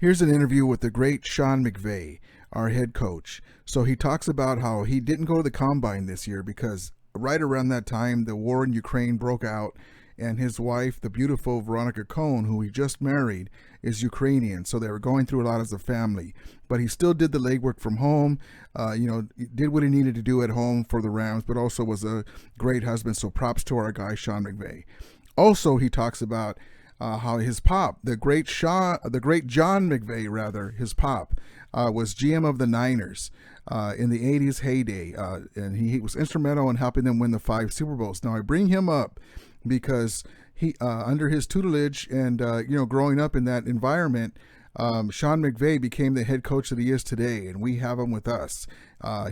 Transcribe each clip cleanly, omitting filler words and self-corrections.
Here's an interview with the great Sean McVay, our head coach. So he talks about how he didn't go to the combine this year because right around that time the war in Ukraine broke out, and his wife, the beautiful Veronica Cohn, who he just married, is Ukrainian. So they were going through a lot as a family. But he still did the legwork from home, did what he needed to do at home for the Rams, but also was a great husband. So props to our guy, Sean McVay. Also, he talks about how his pop, the great John McVay, his pop, was GM of the Niners in the 80s heyday, and he was instrumental in helping them win the 5 Super Bowls. Now, I bring him up because he, under his tutelage and growing up in that environment, Sean McVay became the head coach that he is today, and we have him with us.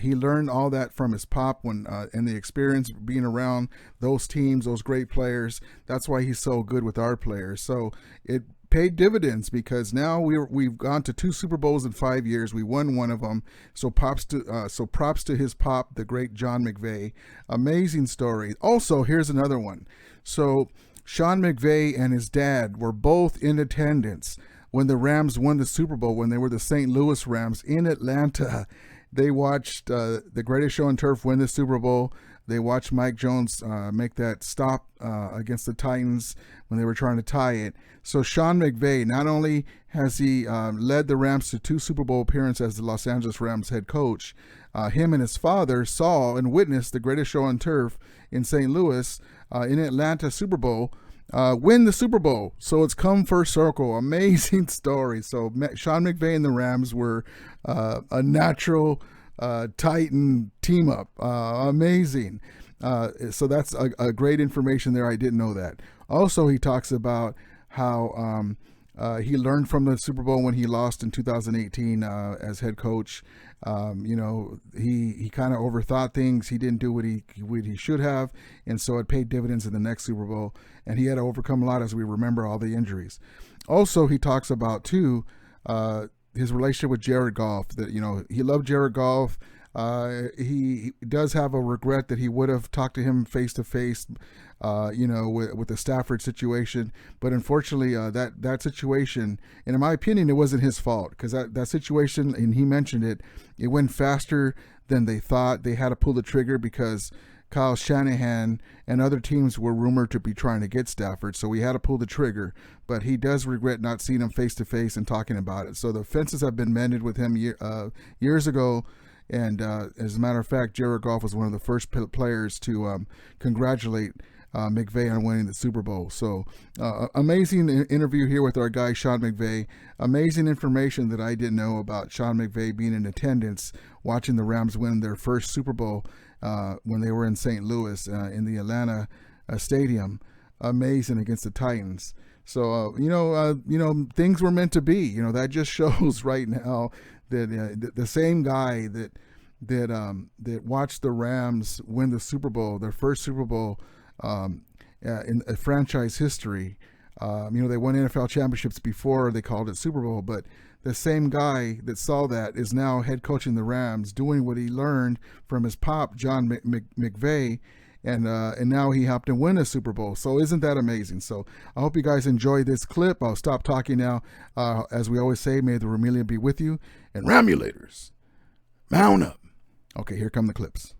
He learned all that from his pop and the experience being around those teams, those great players. That's why he's so good with our players. So it paid dividends because now we've gone to 2 Super Bowls in 5 years. We won one of them. So props to his pop, the great John McVay. Amazing story. Also, here's another one. So Sean McVay and his dad were both in attendance when the Rams won the Super Bowl, when they were the St. Louis Rams in Atlanta. They watched the greatest show on turf win the Super Bowl. They watched Mike Jones make that stop against the Titans when they were trying to tie it. So Sean McVay, not only has he led the Rams to 2 Super Bowl appearances as the Los Angeles Rams head coach, him and his father saw and witnessed the greatest show on turf in St. Louis in Atlanta Super Bowl win the Super Bowl. So it's come full circle. Amazing story. So Sean McVay and the Rams were a natural Titan team up. Amazing. So that's a great information there. I didn't know that. Also, he talks about how he learned from the Super Bowl when he lost in 2018 as head coach. He kind of overthought things. He didn't do what he should have, and so it paid dividends in the next Super Bowl. And he had to overcome a lot, as we remember all the injuries. Also, he talks about too his relationship with Jared Goff. That he loved Jared Goff. He does have a regret that he would have talked to him face to face, with the Stafford situation. But unfortunately, that situation, and in my opinion, it wasn't his fault, because that situation, and he mentioned it, it went faster than they thought. They had to pull the trigger because Kyle Shanahan and other teams were rumored to be trying to get Stafford, so we had to pull the trigger. But he does regret not seeing him face to face and talking about it. So the fences have been mended with him years ago. And as a matter of fact, Jared Goff was one of the first players to congratulate McVay on winning the Super Bowl. So amazing interview here with our guy, Sean McVay. Amazing information that I didn't know about Sean McVay being in attendance, watching the Rams win their first Super Bowl when they were in St. Louis in the Atlanta stadium. Amazing against the Titans. So, things were meant to be. That just shows right now that the same guy that watched the Rams win the Super Bowl, their first Super Bowl in franchise history. They won NFL championships before they called it Super Bowl, but the same guy that saw that is now head coaching the Rams, doing what he learned from his pop, John McVay, and now he helped him win a Super Bowl. So isn't that amazing? So I hope you guys enjoy this clip. I'll stop talking now. As we always say, may the Romelia be with you. And Ramulators, mount up. Okay, here come the clips.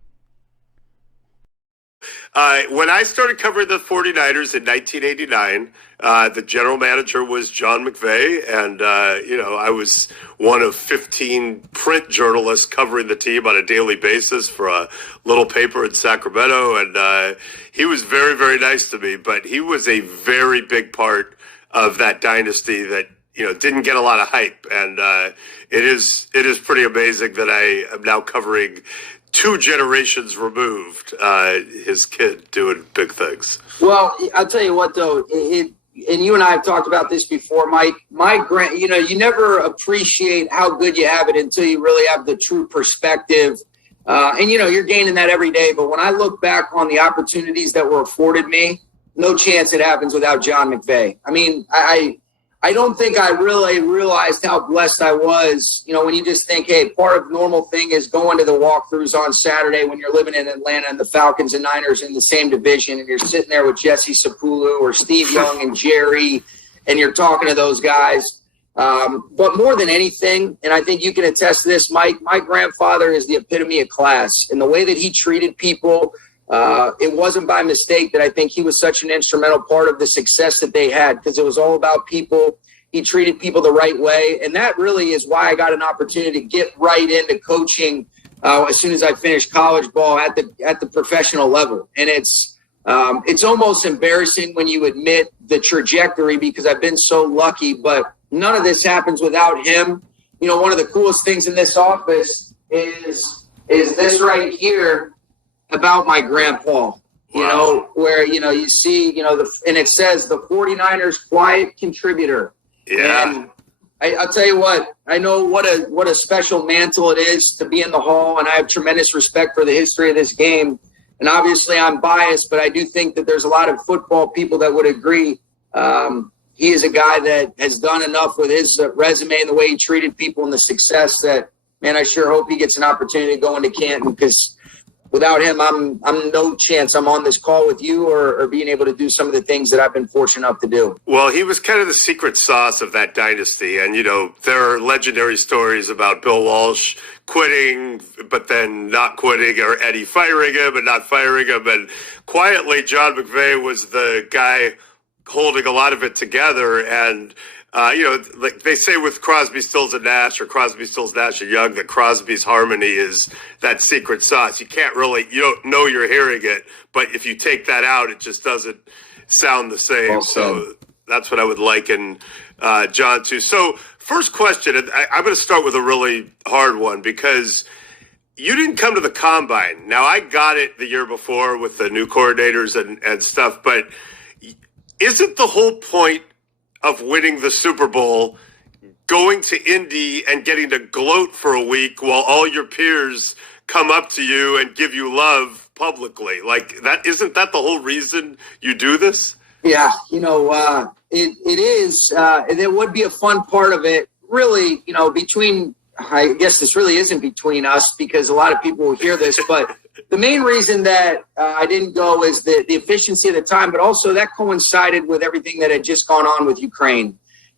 When I started covering the 49ers in 1989, the general manager was John McVay, and, I was one of 15 print journalists covering the team on a daily basis for a little paper in Sacramento, and he was very, very nice to me, but he was a very big part of that dynasty that, didn't get a lot of hype, and it is pretty amazing that I am now covering 2 generations removed, his kid doing big things. Well, I'll tell you what, though, and you and I have talked about this before, Mike. You never appreciate how good you have it until you really have the true perspective. And you're gaining that every day. But when I look back on the opportunities that were afforded me, no chance it happens without John McVay. I mean, I don't think I really realized how blessed I was, when you just think, hey, part of the normal thing is going to the walkthroughs on Saturday when you're living in Atlanta and the Falcons and Niners in the same division, and you're sitting there with Jesse Sapulu or Steve Young and Jerry, and you're talking to those guys. But more than anything, and I think you can attest to this, Mike, my grandfather is the epitome of class. And the way that he treated people, it wasn't by mistake that I think he was such an instrumental part of the success that they had, because it was all about people. He treated people the right way. And that really is why I got an opportunity to get right into coaching as soon as I finished college ball at the professional level. And it's almost embarrassing when you admit the trajectory, because I've been so lucky, but none of this happens without him. You know, one of the coolest things in this office is this right here about my grandpa, you know, where, you know, you see, you know, and it says the 49ers quiet contributor. Yeah. And I'll tell you what, I know what a special mantle it is to be in the hall, and I have tremendous respect for the history of this game. And obviously I'm biased, but I do think that there's a lot of football people that would agree. He is a guy that has done enough with his resume and the way he treated people and the success that, man, I sure hope he gets an opportunity to go into Canton, because without him, I'm no chance I'm on this call with you or being able to do some of the things that I've been fortunate enough to do. Well, he was kind of the secret sauce of that dynasty. And, you know, there are legendary stories about Bill Walsh quitting, but then not quitting, or Eddie firing him and not firing him. And quietly, John McVay was the guy holding a lot of it together. And, you know, like they say with Crosby, Stills, and Nash, or Crosby, Stills, Nash, and Young, that Crosby's harmony is that secret sauce. You don't know you're hearing it, but if you take that out, it just doesn't sound the same. Well, so that's what I would liken John to. So first question, and I'm going to start with a really hard one, because you didn't come to the Combine. Now, I got it the year before with the new coordinators and stuff, but isn't the whole point of winning the Super Bowl going to Indy and getting to gloat for a week while all your peers come up to you and give you love publicly? Like, that, isn't that the whole reason you do this? Yeah, you know, it is, and it would be a fun part of it, really, you know, I guess this really isn't between us, because a lot of people will hear this, but the main reason that I didn't go is the efficiency of the time, but also that coincided with everything that had just gone on with Ukraine.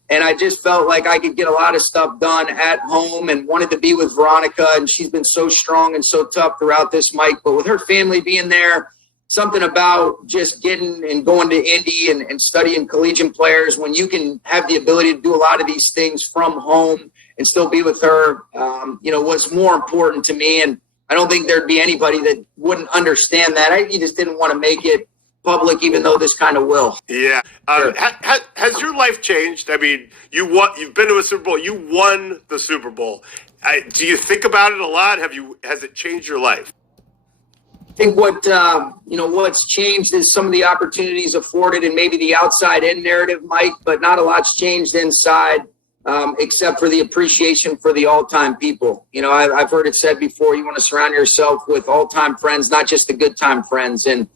And I just felt like I could get a lot of stuff done at home, and wanted to be with Veronica. And she's been so strong and so tough throughout this, Mike. But with her family being there, something about just getting and going to Indy and studying collegiate players, when you can have the ability to do a lot of these things from home and still be with her, you know, was more important to me. And I don't think there'd be anybody that wouldn't understand that. I just didn't want to make it public, even though this kind of will. Yeah. Sure. Has your life changed? I mean, you've been to a Super Bowl. You won the Super Bowl. Do you think about it a lot? Has it changed your life? I think what's changed is some of the opportunities afforded and maybe the outside in narrative, Mike, but not a lot's changed inside, except for the appreciation for the all-time people. You know, I've heard it said before, you want to surround yourself with all-time friends, not just the good time friends. And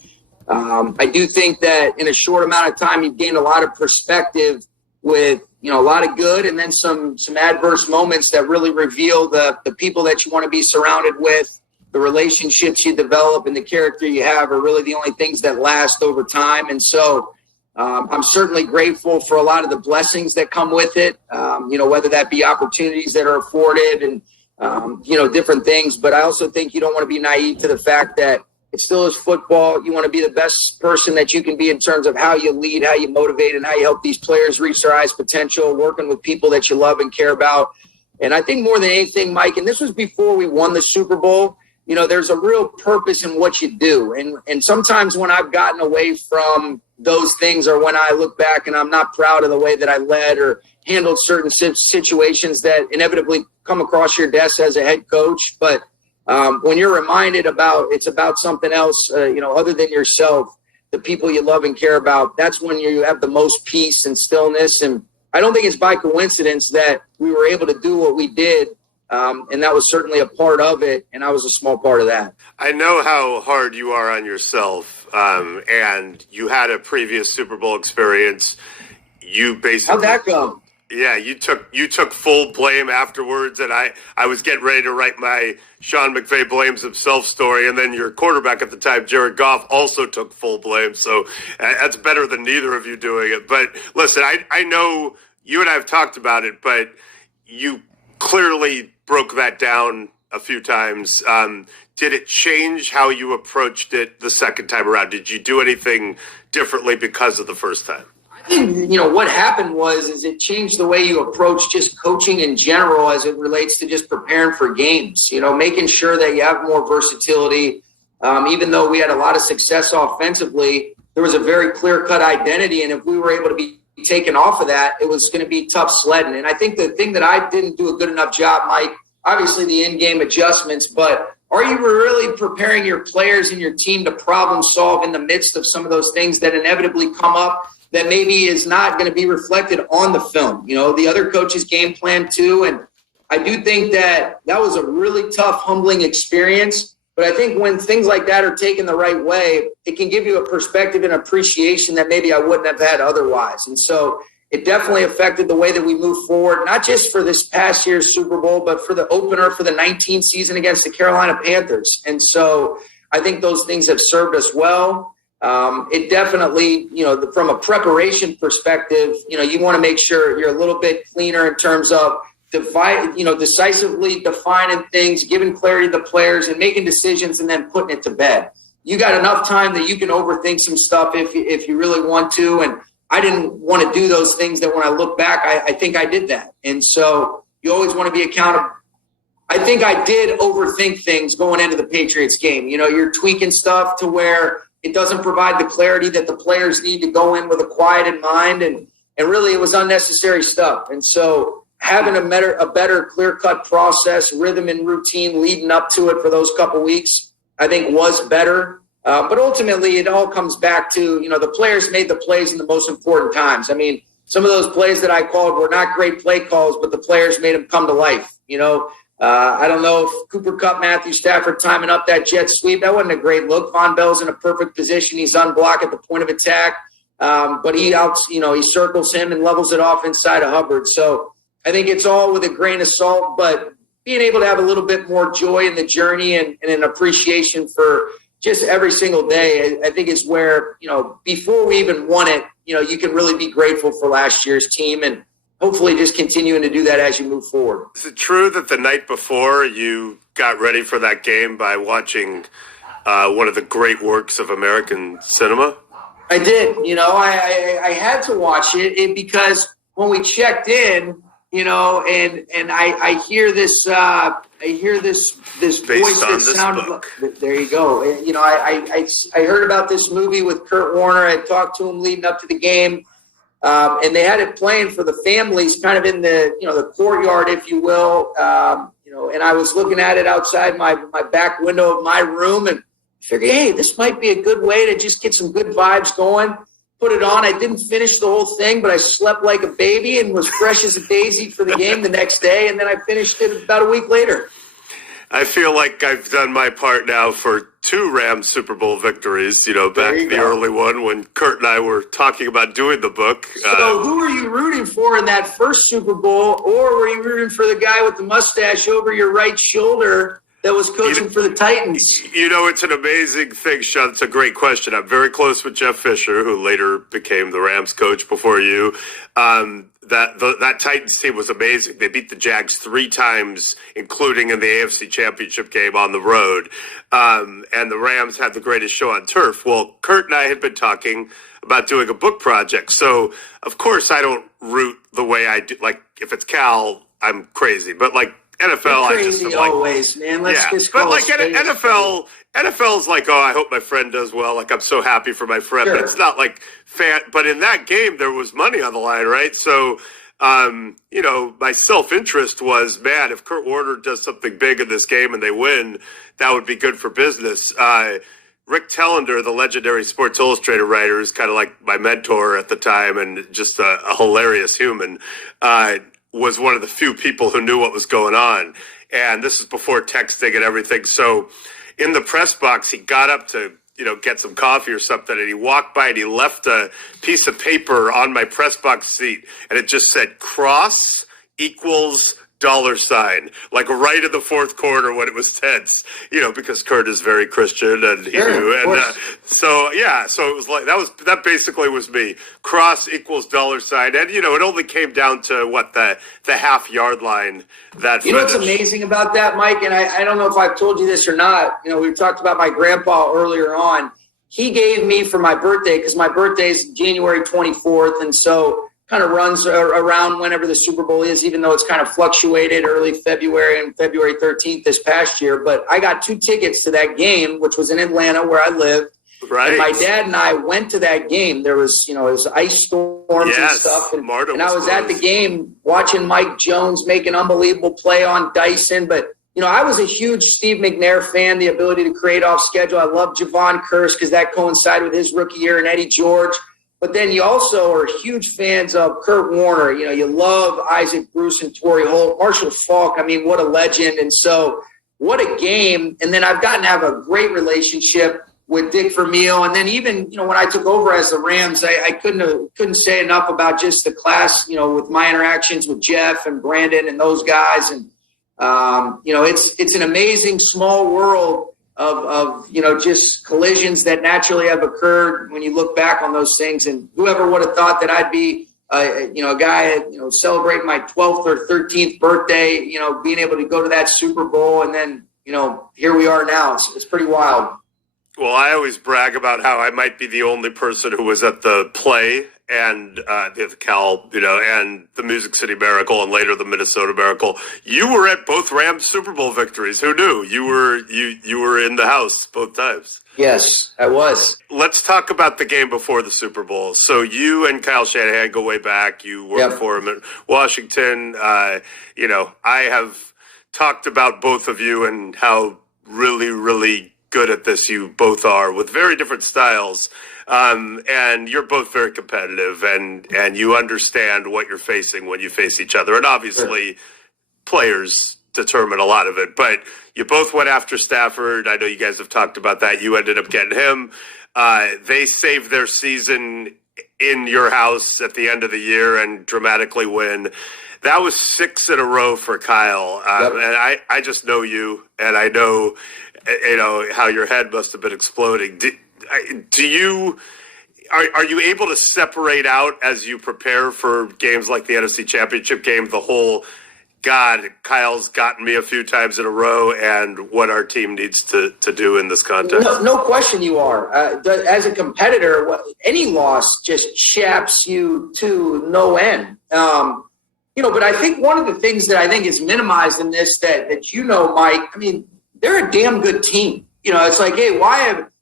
I do think that in a short amount of time, you've gained a lot of perspective with, you know, a lot of good, and then some adverse moments that really reveal the people that you want to be surrounded with. The relationships you develop and the character you have are really the only things that last over time. And so I'm certainly grateful for a lot of the blessings that come with it, you know, whether that be opportunities that are afforded and, you know, different things. But I also think you don't want to be naive to the fact that it still is football. You want to be the best person that you can be in terms of how you lead, how you motivate, and how you help these players reach their highest potential, working with people that you love and care about. And I think more than anything, Mike, and this was before we won the Super Bowl, you know, there's a real purpose in what you do. And sometimes when I've gotten away from those things, or when I look back and I'm not proud of the way that I led or handled certain situations that inevitably come across your desk as a head coach. But when you're reminded it's about something else, you know, other than yourself, the people you love and care about, that's when you have the most peace and stillness. And I don't think it's by coincidence that we were able to do what we did. And that was certainly a part of it, and I was a small part of that. I know how hard you are on yourself, and you had a previous Super Bowl experience. You basically— How'd that go? Yeah, you took full blame afterwards, and I was getting ready to write my Sean McVay blames himself story, and then your quarterback at the time, Jared Goff, also took full blame. So that's better than neither of you doing it. But listen, I know you and I have talked about it, but you clearly broke that down a few times. Did it change how you approached it the second time around? Did you do anything differently because of the first time? I think, what happened is it changed the way you approach just coaching in general as it relates to just preparing for games, making sure that you have more versatility. Even though we had a lot of success offensively, there was a very clear-cut identity. And if we were able to be taken off of that, it was going to be tough sledding. And I think the thing that I didn't do a good enough job, Mike, obviously the in-game adjustments, but are you really preparing your players and your team to problem solve in the midst of some of those things that inevitably come up that maybe is not going to be reflected on the film? The other coaches game plan too. And I do think that was a really tough, humbling experience. But I think when things like that are taken the right way, it can give you a perspective and appreciation that maybe I wouldn't have had otherwise. And so it definitely affected the way that we move forward, not just for this past year's Super Bowl, but for the opener for the 19 season against the Carolina Panthers. And so I think those things have served us well. It definitely, from a preparation perspective, you want to make sure you're a little bit cleaner in terms of decisively defining things, giving clarity to the players and making decisions and then putting it to bed. You got enough time that you can overthink some stuff if you really want to. And I didn't want to do those things that when I look back, I think I did that. And so you always want to be accountable. I think I did overthink things going into the Patriots game. You're tweaking stuff to where it doesn't provide the clarity that the players need to go in with a quieted mind. And really it was unnecessary stuff. And so having a better clear-cut process, rhythm and routine leading up to it for those couple weeks, I think was better. But ultimately, it all comes back to, the players made the plays in the most important times. I mean, some of those plays that I called were not great play calls, but the players made them come to life. I don't know if Cooper Kupp, Matthew Stafford timing up that jet sweep. That wasn't a great look. Von Bell's in a perfect position. He's unblocked at the point of attack. But he circles him and levels it off inside of Hubbard. So I think it's all with a grain of salt, but being able to have a little bit more joy in the journey and an appreciation for just every single day, I think is where, before we even won it, you can really be grateful for last year's team and hopefully just continuing to do that as you move forward. Is it true that the night before you got ready for that game by watching one of the great works of American cinema? I did. I had to watch it because when we checked in, and I hear this voice that sounded like, there you go. I heard about this movie with Kurt Warner. I talked to him leading up to the game, and they had it playing for the families, kind of in the the courtyard, if you will. And I was looking at it outside my back window of my room, and figured, hey, this might be a good way to just get some good vibes going. Put it on. I didn't finish the whole thing, but I slept like a baby and was fresh as a daisy for the game the next day. And then I finished it about a week later. I feel like I've done my part now for 2 Rams Super Bowl victories, back in the early one when Kurt and I were talking about doing the book. So who were you rooting for in that first Super Bowl? Or were you rooting for the guy with the mustache over your right shoulder that was coaching for the Titans? It's an amazing thing, Sean. It's a great question. I'm very close with Jeff Fisher, who later became the Rams coach before you. That Titans team was amazing. They beat the Jags 3 times, including in the AFC Championship game on the road. And the Rams had the greatest show on turf. Well, Kurt and I had been talking about doing a book project. So, of course, I don't root the way I do. Like, if it's Cal, I'm crazy. But, like, NFL, I just always, man. Let's just call but like NFL's like, oh, I hope my friend does well. Like, I'm so happy for my friend, Sure. But it's not like fan. But in that game, there was money on the line, right? So, my self-interest was, man, if Kurt Warner does something big in this game and they win, that would be good for business. Rick Tellender, the legendary Sports Illustrated writer, is kind of like my mentor at the time and just a hilarious human. Was one of the few people who knew what was going on. And this is before texting and everything. So in the press box, he got up to, get some coffee or something. And he walked by and he left a piece of paper on my press box seat. And it just said cross equals $, like right in the fourth quarter when it was tense, because Kurt is very Christian and he knew. And so it was like, that basically was me. Cross equals $. And, it only came down to the half-yard line that You know what's amazing about that, Mike? And I don't know if I've told you this or not. We talked about my grandpa earlier on. He gave me for my birthday, because my birthday is January 24th. And so kind of runs around whenever the Super Bowl is, even though it's kind of fluctuated early February and February 13th this past year. But I got 2 tickets to that game, which was in Atlanta where I live. Right. And my dad and I went to that game. There was, it was ice storms and stuff. And I was at the game watching Mike Jones make an unbelievable play on Dyson. But, I was a huge Steve McNair fan, the ability to create off schedule. I love Javon Curse because that coincided with his rookie year, and Eddie George. But then you also are huge fans of Kurt Warner. You love Isaac Bruce and Torrey Holt, Marshall Faulk. I mean, what a legend. And so what a game. And then I've gotten to have a great relationship with Dick Vermeil. And then even, when I took over as the Rams, I couldn't say enough about just the class, with my interactions with Jeff and Brandon and those guys. And, it's an amazing small world of just collisions that naturally have occurred when you look back on those things. And whoever would have thought that I'd be, a guy, celebrating my 12th or 13th birthday, being able to go to that Super Bowl. And then, here we are now. It's pretty wild. Well, I always brag about how I might be the only person who was at the play and the Cal, and the Music City Miracle and later the Minnesota Miracle. You were at both Rams Super Bowl victories. Who knew? You were in the house both times. Yes, I was. Let's talk about the game before the Super Bowl. So you and Kyle Shanahan go way back. You worked for him in Washington. I have talked about both of you and how really, really good at this you both are, with very different styles, and you're both very competitive, and you understand what you're facing when you face each other, and obviously players determine a lot of it, but you both went after Stafford. I know you guys have talked about that. You ended up getting him. They saved their season in your house at the end of the year and dramatically win. That was 6 in a row for Kyle, and I just know you, and I know how your head must have been exploding. Are you able to separate out as you prepare for games like the NFC Championship game, the whole, God, Kyle's gotten me a few times in a row, and what our team needs to do in this context? No question you are. As a competitor, any loss just chaps you to no end. But I think one of the things that I think is minimized in this that Mike, I mean, they're a damn good team. It's like, hey,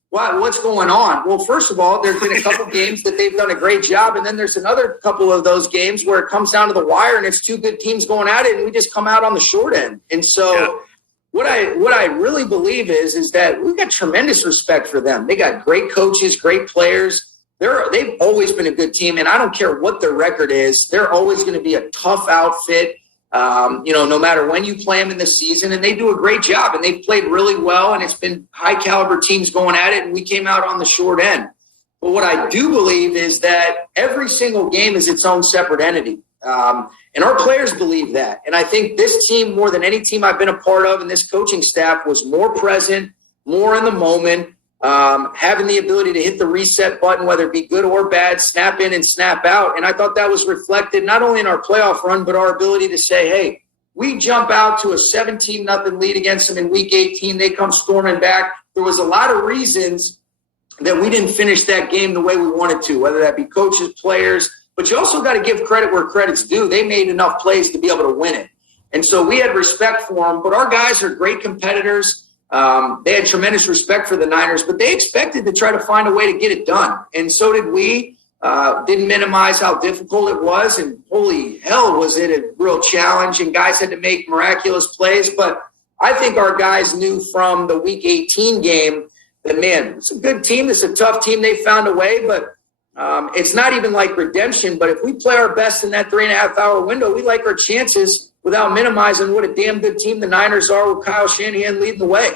what's going on? Well, first of all, there's been a couple games that they've done a great job. And then there's another couple of those games where it comes down to the wire and it's 2 good teams going at it and we just come out on the short end. And so what I really believe is that we've got tremendous respect for them. They got great coaches, great players. They've always been a good team. And I don't care what their record is. They're always going to be a tough outfit. No matter when you play them in the season, and they do a great job, and they've played really well, and it's been high caliber teams going at it, and we came out on the short end. But what I do believe is that every single game is its own separate entity. And our players believe that. And I think this team, more than any team I've been a part of, and this coaching staff was more present, more in the moment, having the ability to hit the reset button, whether it be good or bad, snap in and snap out. And I thought that was reflected not only in our playoff run, but our ability to say, hey, we jump out to a 17-0 lead against them in week 18. They come storming back. There was a lot of reasons that we didn't finish that game the way we wanted to, whether that be coaches, players, but you also got to give credit where credit's due. They made enough plays to be able to win it. And so we had respect for them, but our guys are great competitors. They had tremendous respect for the Niners, but they expected to try to find a way to get it done. And so did we. Didn't minimize how difficult it was. And holy hell, was it a real challenge. And guys had to make miraculous plays. But I think our guys knew from the Week 18 game that, man, it's a good team. It's a tough team. They found a way. But it's not even like redemption. But if we play our best in that 3.5-hour window, we like our chances without minimizing what a damn good team the Niners are with Kyle Shanahan leading the way.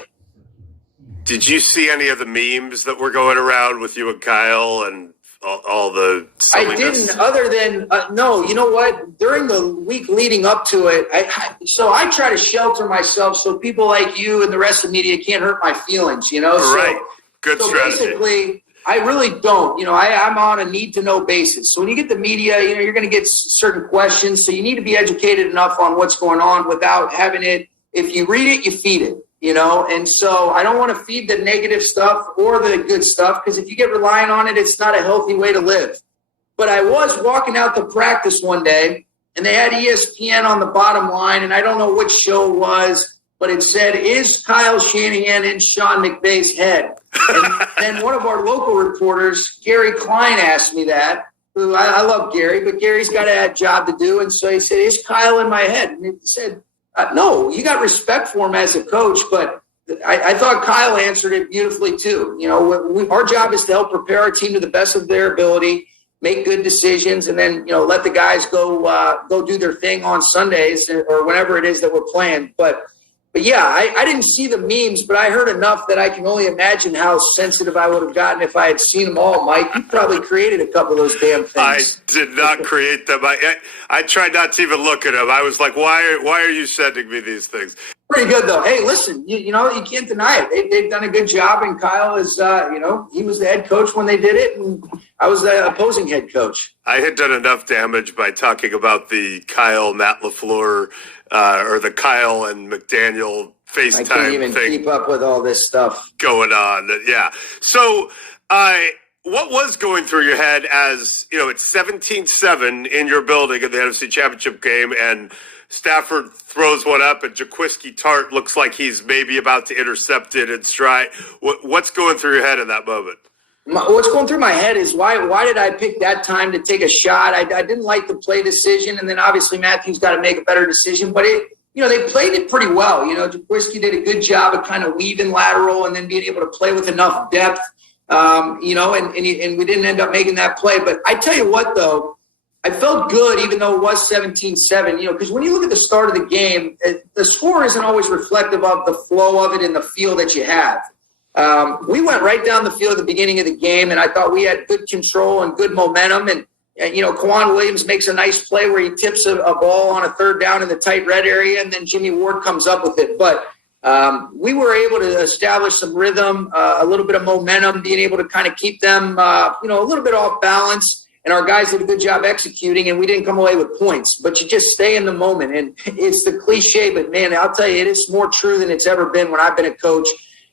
Did you see any of the memes that were going around with you and Kyle and all the silliness? I didn't, other than, no, you know what? During the week leading up to it, I try to shelter myself so people like you and the rest of the media can't hurt my feelings, you know? Right. Good so strategy. Basically, I really don't. You know, I'm on a need-to-know basis. So when you get the media, you know, you're going to get certain questions. So you need to be educated enough on what's going on without having it. If you read it, you feed it. You know, and so I don't want to feed the negative stuff or the good stuff, because if you get relying on it, it's not a healthy way to live. But I was walking out to practice one day, and they had ESPN on the bottom line, and I don't know which show it was, but it said, "Is Kyle Shanahan in Sean McVay's head?" And then one of our local reporters, Gary Klein, asked me that. Who I love Gary, but Gary's got a job to do, and so he said, "Is Kyle in my head?" And he said, no, you got respect for him as a coach, but I thought Kyle answered it beautifully too. You know, our job is to help prepare our team to the best of their ability, make good decisions, and then, you know, let the guys go do their thing on Sundays or whenever it is that we're playing. But yeah, I didn't see the memes, but I heard enough that I can only imagine how sensitive I would have gotten if I had seen them all, Mike. You probably created a couple of those damn things. I did not create them. I tried not to even look at them. I was like, why are you sending me these things? Pretty good, though. Hey, listen, you know, you can't deny it. They've done a good job, and Kyle is, you know, he was the head coach when they did it, and I was the opposing head coach. I had done enough damage by talking about the Kyle, Matt LaFleur, or the Kyle and McDaniel FaceTime thing. I can't even keep up with all this stuff going on. Yeah. So, what was going through your head as, you know, it's 17-7 in your building in the NFC Championship game, and Stafford throws one up, and Jaquiski Tartt looks like he's maybe about to intercept it in stride. What's going through your head in that moment? What's going through my head is why did I pick that time to take a shot? I didn't like the play decision, and then obviously Matthew's got to make a better decision. But you know, they played it pretty well. You know, Jaquiski did a good job of kind of weaving lateral and then being able to play with enough depth. You know, and we didn't end up making that play. But I tell you what, though, I felt good even though it was 17-7. You know, because when you look at the start of the game, the score isn't always reflective of the flow of it in the feel that you have. We went right down the field at the beginning of the game, and I thought we had good control and good momentum. And you know, Kwan Williams makes a nice play where he tips a ball on a third down in the tight red area, and then Jimmy Ward comes up with it. But we were able to establish some rhythm, a little bit of momentum, being able to kind of keep them, you know, a little bit off balance. And our guys did a good job executing, and we didn't come away with points. But you just stay in the moment. And it's the cliche, but, man, I'll tell you, it is more true than it's ever been when I've been a coach,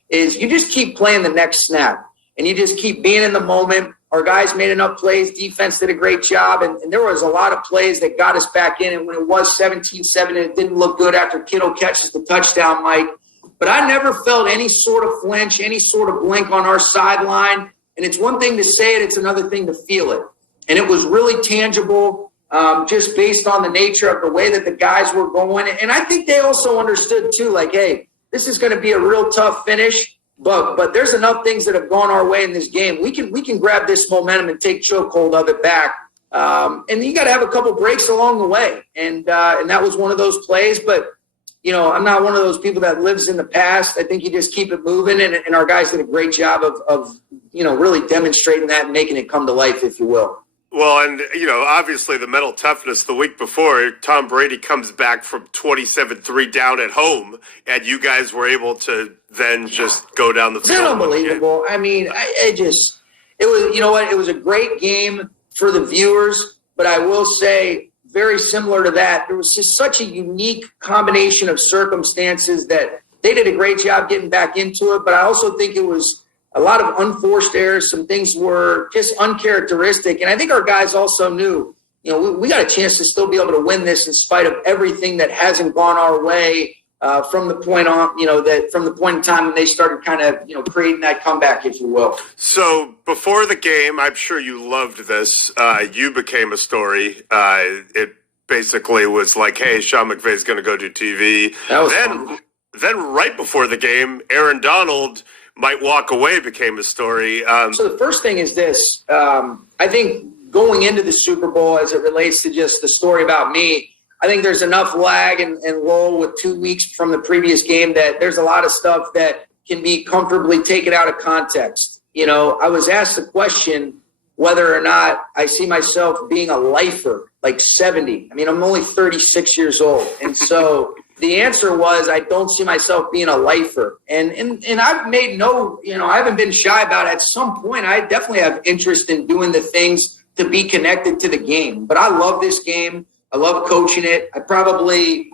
is you just keep playing the next snap. And you just keep being in the moment. Our guys made enough plays. Defense did a great job. And there was a lot of plays that got us back in. And when it was 17-7, and it didn't look good after Kittle catches the touchdown, Mike. But I never felt any sort of flinch, any sort of blink on our sideline. And it's one thing to say it. It's another thing to feel it. And it was really tangible, just based on the nature of the way that the guys were going. And I think they also understood, too, like, hey, this is going to be a real tough finish. But there's enough things that have gone our way in this game. We can grab this momentum and take chokehold of it back. And you got to have a couple breaks along the way. And that was one of those plays. But, you know, I'm not one of those people that lives in the past. I think you just keep it moving. And our guys did a great job of, you know, really demonstrating that and making it come to life, if you will. Well, and, you know, obviously the mental toughness the week before, Tom Brady comes back from 27-3 down at home, and you guys were able to then just go down the field. It's unbelievable. I mean, it was, you know what, it was a great game for the viewers, but I will say very similar to that, there was just such a unique combination of circumstances that they did a great job getting back into it, but I also think it was a lot of unforced errors. Some things were just uncharacteristic. And I think our guys also knew, you know, we got a chance to still be able to win this in spite of everything that hasn't gone our way from the point on, you know, that from the point in time when they started kind of, you know, creating that comeback, if you will. So before the game, I'm sure you loved this. You became a story. It basically was like, hey, Sean McVay's going to go do TV. That was fun. Then right before the game, Aaron Donald might walk away became a story. So the first thing is this. I think going into the Super Bowl as it relates to just the story about me, I think there's enough lag and lull with 2 weeks from the previous game that there's a lot of stuff that can be comfortably taken out of context. You know, I was asked the question, whether or not I see myself being a lifer, like 70. I mean, I'm only 36 years old. And so the answer was, I don't see myself being a lifer. And I've made I haven't been shy about it. At some point, I definitely have interest in doing the things to be connected to the game. But I love this game. I love coaching it. I probably,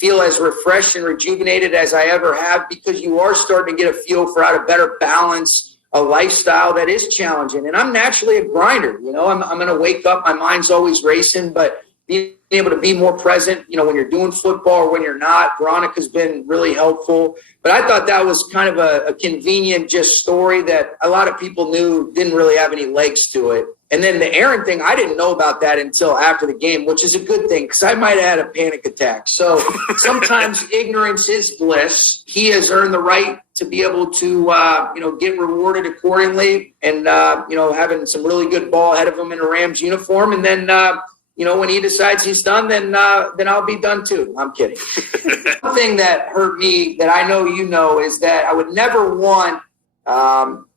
feel as refreshed and rejuvenated as I ever have, because you are starting to get a feel for how to better balance a lifestyle that is challenging. And I'm naturally a grinder. I'm going to wake up, my mind's always racing, but being able to be more present, when you're doing football or when you're not. Veronica's been really helpful. But I thought that was kind of a convenient just story that a lot of people knew didn't really have any legs to it. And then the Aaron thing, I didn't know about that until after the game, which is a good thing because I might have had a panic attack. So sometimes ignorance is bliss. He has earned the right to be able to, get rewarded accordingly and, having some really good ball ahead of him in a Rams uniform. And then, when he decides he's done, then I'll be done too. I'm kidding. One thing that hurt me that I know is that I would never want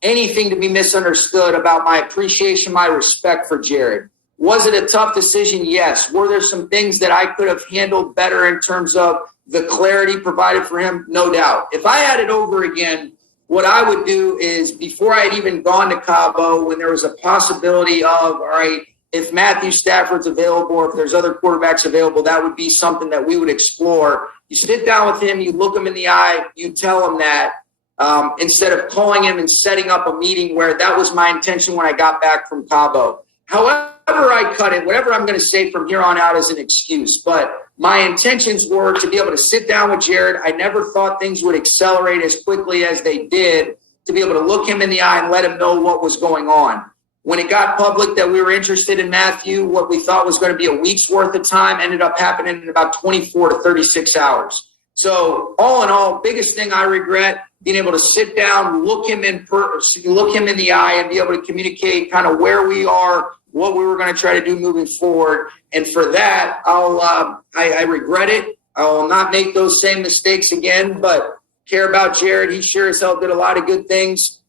anything to be misunderstood about my appreciation, my respect for Jared. Was it a tough decision? Yes. Were there some things that I could have handled better in terms of the clarity provided for him? No doubt. If I had it over again, what I would do is, before I had even gone to Cabo, when there was a possibility of, all right, if Matthew Stafford's available or if there's other quarterbacks available, that would be something that we would explore. You sit down with him, you look him in the eye, you tell him that, instead of calling him and setting up a meeting where that was my intention when I got back from Cabo. However I cut it, whatever I'm going to say from here on out is an excuse. But my intentions were to be able to sit down with Jared. I never thought things would accelerate as quickly as they did, to be able to look him in the eye and let him know what was going on. When it got public that we were interested in Matthew, what we thought was going to be a week's worth of time ended up happening in about 24 to 36 hours. So all in all, biggest thing I regret, being able to sit down, look him in the eye and be able to communicate kind of where we are, what we were going to try to do moving forward. And for that, I regret it. I will not make those same mistakes again, but care about Jared. He sure as hell did a lot of good things.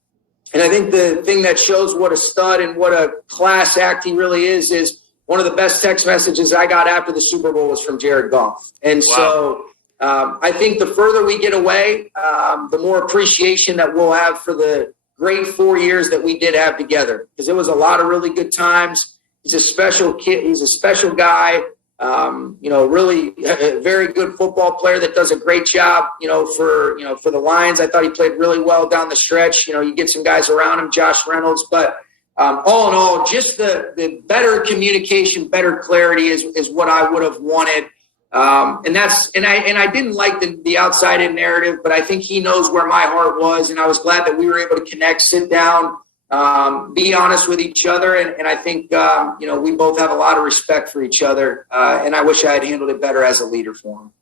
And I think the thing that shows what a stud and what a class act he really is one of the best text messages I got after the Super Bowl was from Jared Goff. And so I think the further we get away, the more appreciation that we'll have for the great 4 years that we did have together, because it was a lot of really good times. He's a special kid. He's a special guy. Really a very good football player that does a great job, for the Lions. I thought he played really well down the stretch. You get some guys around him, Josh Reynolds, but all in all, just the better communication, better clarity is what I would have wanted. And I didn't like the outside in narrative, but I think he knows where my heart was. And I was glad that we were able to connect, sit down, be honest with each other. And I think, we both have a lot of respect for each other. And I wish I had handled it better as a leader for him.